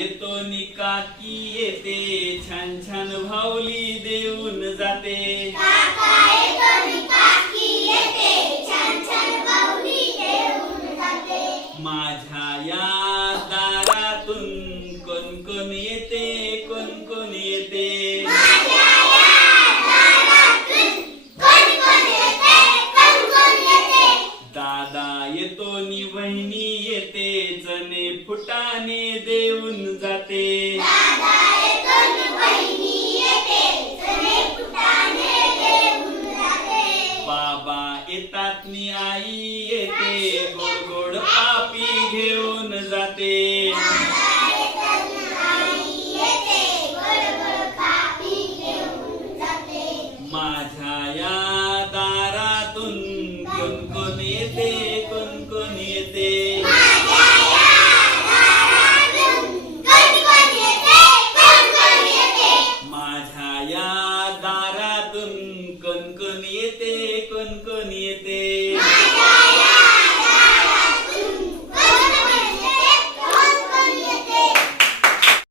येतो नि काकी येते छान छान भावली देऊन जाते. माझ्या या दारातून कोण कोण येते कोण कोण येते. दादा येतो नि बहिणी चणे फुटाने देऊन जाते. बाबा येतात नि आई येते. गोड गोड पापी घेऊन जाते. माझ्या या दारातून कोण कोण येते कोण कोण येते. येते कणकण येते.